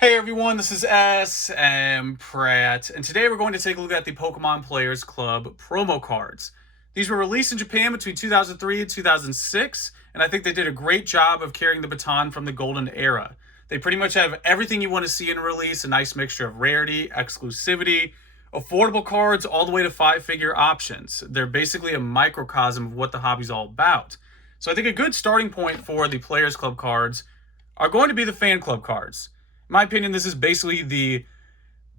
Hey everyone, this is SM Pratt, and today we're going to take a look at the Pokemon Players Club promo cards. These were released in Japan between 2003 and 2006, and I think they did a great job of carrying the baton from the golden era. They pretty much have everything you want to see in a release, a nice mixture of rarity, exclusivity, affordable cards, all the way to five-figure options. They're basically a microcosm of what the hobby's all about. So I think a good starting point for the Players Club cards are going to be the Fan Club cards. In my opinion, this is basically the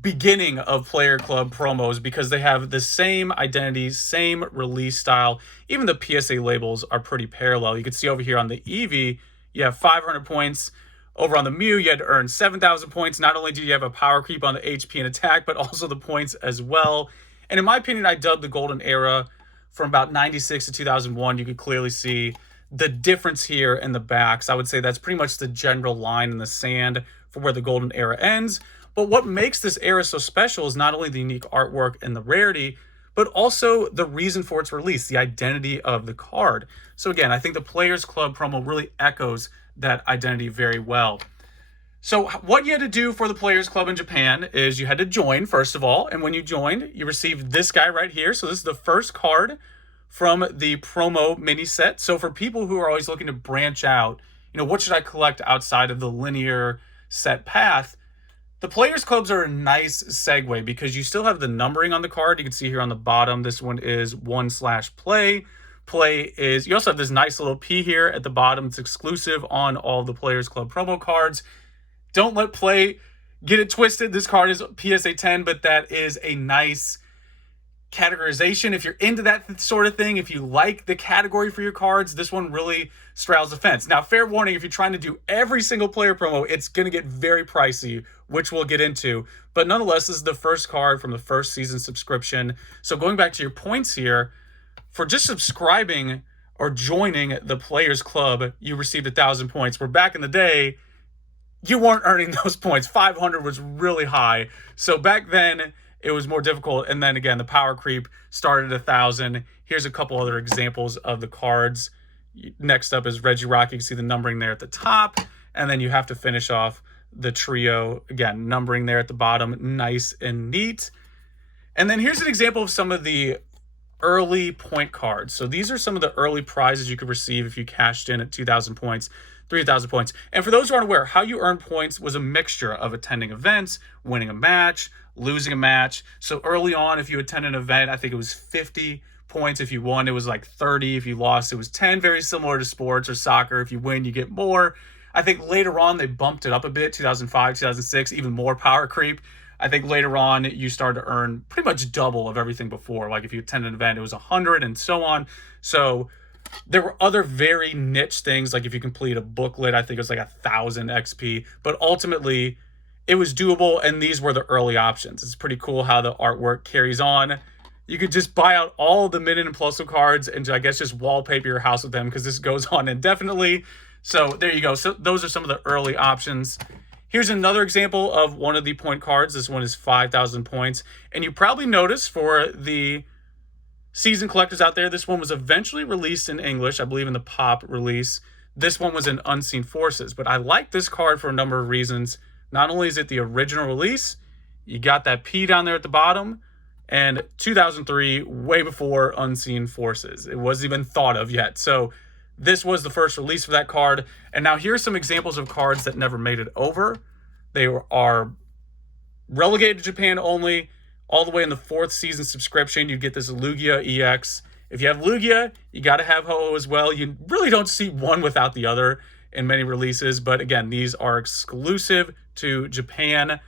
beginning of Player Club promos because they have the same identity, same release style. Even the PSA labels are pretty parallel. You can see over here on the Eevee, you have 500 points. Over on the Mew, you had to earn 7,000 points. Not only do you have a power creep on the HP and attack, but also the points as well. And in my opinion, I dubbed the golden era from about 96 to 2001. You could clearly see the difference here in the backs. I would say that's pretty much the general line in the sand for where the golden era ends. But what makes this era so special is not only the unique artwork and the rarity, but also the reason for its release, the identity of the card. So again, I think the Players Club promo really echoes that identity very well. So what you had to do for the Players Club in Japan is you had to join, first of all, and when you joined, you received this guy right here. So this is the first card from the promo mini set. So for people who are always looking to branch out, what should I collect outside of the linear set path? The Players Clubs are a nice segue because you still have the numbering on the card. You can see here on the bottom, this one is 1/play. Play is, you also have this nice little P here at the bottom. It's exclusive on all the Players Club promo cards. Don't let play get it twisted. This card is PSA 10, but that is a nice categorization. If you're into that sort of thing, if you like the category for your cards, this one really straddles the fence. Now, fair warning, if you're trying to do every single player promo, it's going to get very pricey, which we'll get into. But nonetheless, this is the first card from the first season subscription. So going back to your points here, for just subscribing or joining the Players Club, you received 1,000 points. Where back in the day, you weren't earning those points. 500 was really high. So back then, it was more difficult. And then again, the power creep started at 1,000. Here's a couple other examples of the cards. Next up is Regirock. You can see the numbering there at the top. And then you have to finish off the trio. Again, numbering there at the bottom. Nice and neat. And then here's an example of some of the early point cards. So these are some of the early prizes you could receive if you cashed in at 2,000 points. 3,000 points. And for those who aren't aware, how you earn points was a mixture of attending events, winning a match, losing a match. So early on, if you attend an event, I think it was 50 points. If you won, it was like 30. If you lost, it was 10. Very similar to sports or soccer. If you win, you get more. I think later on, they bumped it up a bit, 2005, 2006, even more power creep. I think later on, you started to earn pretty much double of everything before. Like if you attend an event, it was 100 and so on. So there were other very niche things, like if you complete a booklet, I think it was like 1,000 XP, but ultimately it was doable, and these were the early options. It's pretty cool how the artwork carries on. You could just buy out all the Midden and Plusle cards and I guess just wallpaper your house with them because this goes on indefinitely. So there you go. So those are some of the early options. Here's another example of one of the point cards. This one is 5,000 points, and you probably noticed for the season collectors out there, this one was eventually released in English, I believe in the Pop release. This one was in Unseen Forces, but I like this card for a number of reasons. Not only is it the original release, you got that P down there at the bottom, and 2003, way before Unseen Forces. It wasn't even thought of yet. So this was the first release for that card. And now here's some examples of cards that never made it over. They are relegated to Japan only. All the way in the fourth season subscription, you get this Lugia EX. If you have Lugia, you got to have Ho-Oh as well. You really don't see one without the other in many releases. But again, these are exclusive to Japan.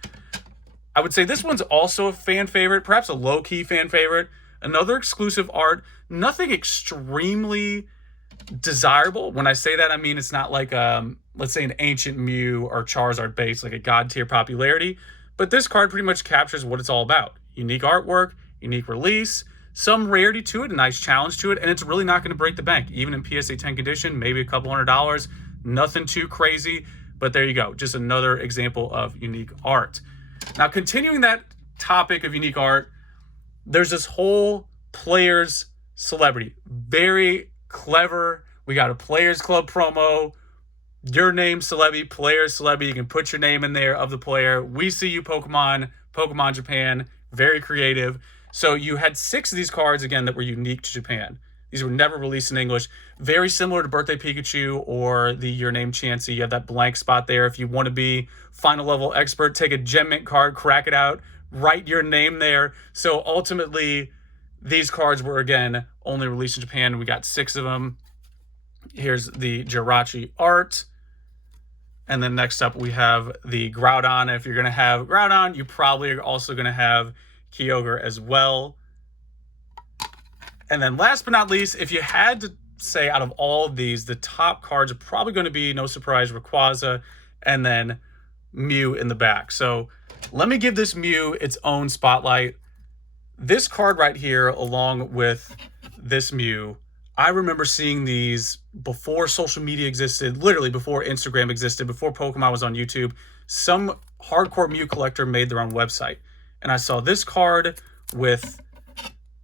I would say this one's also a fan favorite, perhaps a low-key fan favorite. Another exclusive art. Nothing extremely desirable. When I say that, I mean it's not like, let's say, an Ancient Mew or Charizard base, like a god tier popularity. But this card pretty much captures what it's all about. Unique artwork, unique release, some rarity to it, a nice challenge to it, and it's really not going to break the bank. Even in PSA 10 condition, maybe a couple $100, nothing too crazy, but there you go. Just another example of unique art. Now, continuing that topic of unique art, there's this whole Players celebrity. Very clever. We got a Players Club promo, your name, Celebi, player, Celebi. You can put your name in there of the player. We see you, Pokemon, Pokemon Japan. Very creative. So you had 6 of these cards, again, that were unique to Japan. These were never released in English. Very similar to Birthday Pikachu or the Your Name Chansey. You have that blank spot there. If you want to be final level expert, take a Gem Mint card, crack it out, write your name there. So ultimately, these cards were, again, only released in Japan. We got 6 of them. Here's the Jirachi Art. And then next up, we have the Groudon. If you're going to have Groudon, you probably are also going to have Kyogre as well. And then last but not least, if you had to say out of all of these, the top cards are probably going to be, no surprise, Rayquaza and then Mew in the back. So let me give this Mew its own spotlight. This card right here, along with this Mew, I remember seeing these before social media existed, literally before Instagram existed, before Pokemon was on YouTube. Some hardcore Mew collector made their own website. And I saw this card with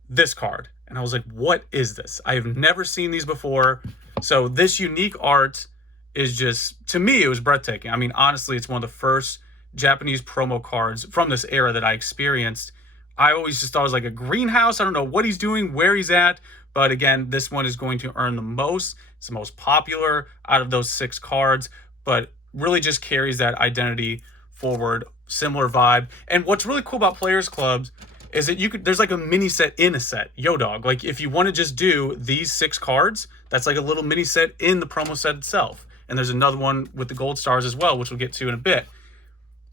this card. And I was like, what is this? I have never seen these before. So this unique art is just, to me, it was breathtaking. I mean, honestly, it's one of the first Japanese promo cards from this era that I experienced. I always just thought it was like a greenhouse. I don't know what he's doing, where he's at. But again, this one is going to earn the most. It's the most popular out of those 6 cards, but really just carries that identity forward, similar vibe. And what's really cool about Players Clubs is that there's like a mini set in a set. Yo dog, like if you want to just do these 6 cards, that's like a little mini set in the promo set itself. And there's another one with the gold stars as well, which we'll get to in a bit.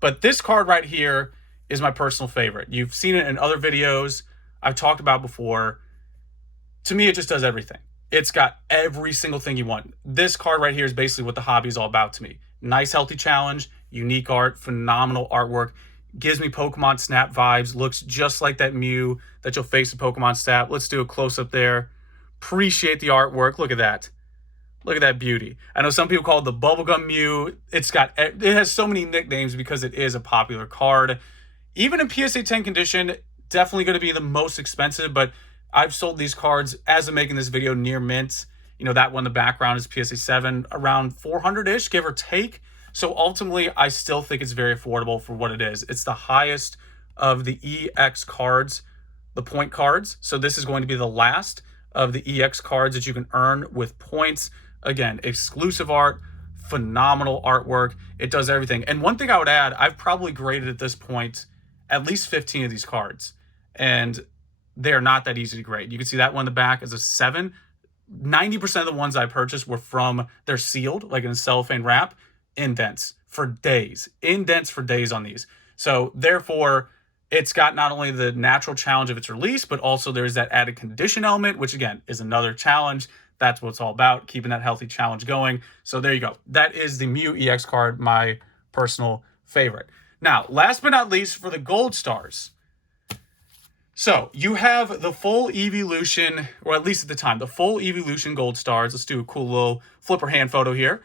But this card right here is my personal favorite. You've seen it in other videos I've talked about before. To me, it just does everything. It's got every single thing you want. This card right here is basically what the hobby is all about to me. Nice, healthy challenge, unique art, phenomenal artwork. Gives me Pokemon Snap vibes. Looks just like that Mew that you'll face in Pokemon Snap. Let's do a close-up there. Appreciate the artwork. Look at that. Look at that beauty. I know some people call it the Bubblegum Mew. It has so many nicknames because it is a popular card. Even in PSA 10 condition, definitely going to be the most expensive, but I've sold these cards as I'm making this video near mint. You know, that one in the background is PSA 7, around 400-ish, give or take. So ultimately, I still think it's very affordable for what it is. It's the highest of the EX cards, the point cards. So this is going to be the last of the EX cards that you can earn with points. Again, exclusive art, phenomenal artwork. It does everything. And one thing I would add, I've probably graded at this point at least 15 of these cards. And they are not that easy to grade. You can see that one in the back is a 7. 90% of the ones I purchased were from, they're sealed, like in a cellophane wrap, indents for days. Indents for days on these. So therefore, it's got not only the natural challenge of its release, but also there's that added condition element, which again is another challenge. That's what it's all about, keeping that healthy challenge going. So there you go. That is the Mew EX card, my personal favorite. Now, last but not least, for the gold stars. So you have the full Evolution, or at least at the time, the full Evolution gold stars. Let's do a cool little flipper hand photo here.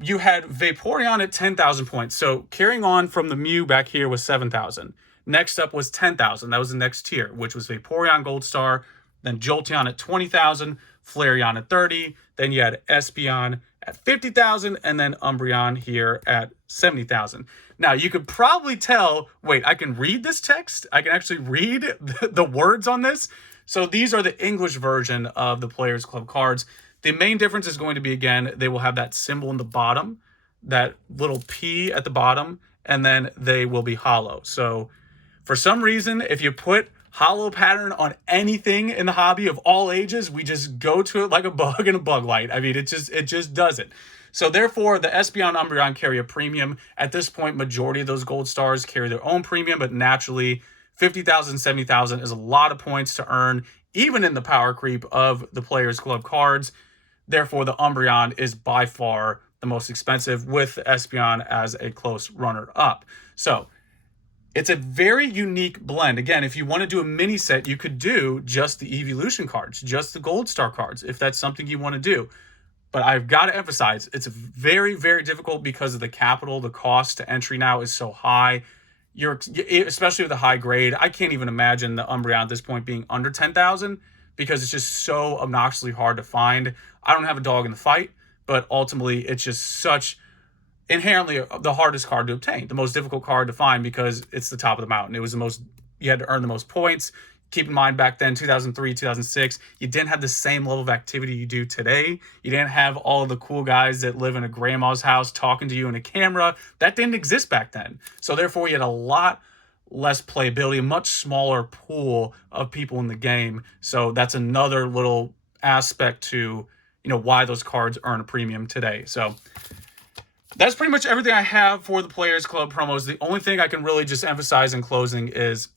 You had Vaporeon at 10,000 points. So carrying on from the Mew back here was 7,000. Next up was 10,000. That was the next tier, which was Vaporeon gold star. Then Jolteon at 20,000. Flareon at 30. Then you had Espeon at 50,000. And then Umbreon here at 70,000. Now, you could probably tell, wait, I can read this text? I can actually read the words on this? So these are the English version of the Players Club cards. The main difference is going to be, again, they will have that symbol in the bottom, that little P at the bottom, and then they will be hollow. So for some reason, if you put hollow pattern on anything in the hobby of all ages, we just go to it like a bug in a bug light. I mean, it just does it. So therefore, the Espeon, Umbreon carry a premium. At this point, majority of those gold stars carry their own premium, but naturally, 50,000, 70,000 is a lot of points to earn, even in the power creep of the Players Club cards. Therefore, the Umbreon is by far the most expensive, with the Espeon as a close runner-up. So it's a very unique blend. Again, if you want to do a mini set, you could do just the Evolution cards, just the Gold Star cards, if that's something you want to do. But I've got to emphasize, it's very, very difficult because of the capital. The cost to entry now is so high. Especially with a high grade. I can't even imagine the Umbreon at this point being under 10,000 because it's just so obnoxiously hard to find. I don't have a dog in the fight, but ultimately it's just such inherently the hardest card to obtain, the most difficult card to find because it's the top of the mountain. It was the most, you had to earn the most points. Keep in mind back then, 2003, 2006, you didn't have the same level of activity you do today. You didn't have all of the cool guys that live in a grandma's house talking to you in a camera. That didn't exist back then. So therefore, you had a lot less playability, a much smaller pool of people in the game. So that's another little aspect to, why those cards earn a premium today. So that's pretty much everything I have for the Players Club promos. The only thing I can really just emphasize in closing is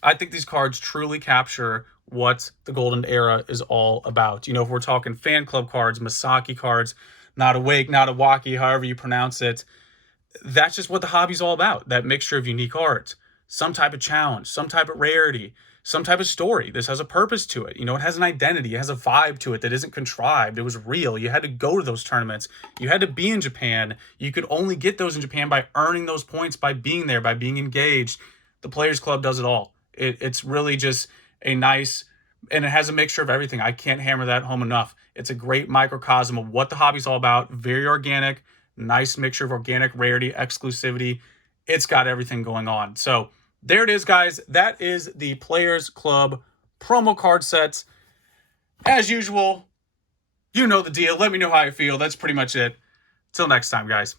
I think these cards truly capture what the Golden Era is all about. If we're talking fan club cards, Masaki cards, Not Awake, Not Awaki, however you pronounce it, that's just what the hobby's all about. That mixture of unique art, some type of challenge, some type of rarity, some type of story. This has a purpose to it. It has an identity. It has a vibe to it that isn't contrived. It was real. You had to go to those tournaments. You had to be in Japan. You could only get those in Japan by earning those points, by being there, by being engaged. The Players Club does it all. It's really just a nice, and it has a mixture of everything. I can't hammer that home enough. It's a great microcosm of what the hobby's all about. Very organic, nice mixture of organic, rarity, exclusivity. It's got everything going on. So there it is, guys. That is the Players Club promo card sets. As usual, you know the deal. Let me know how you feel. That's pretty much it. Till next time, guys.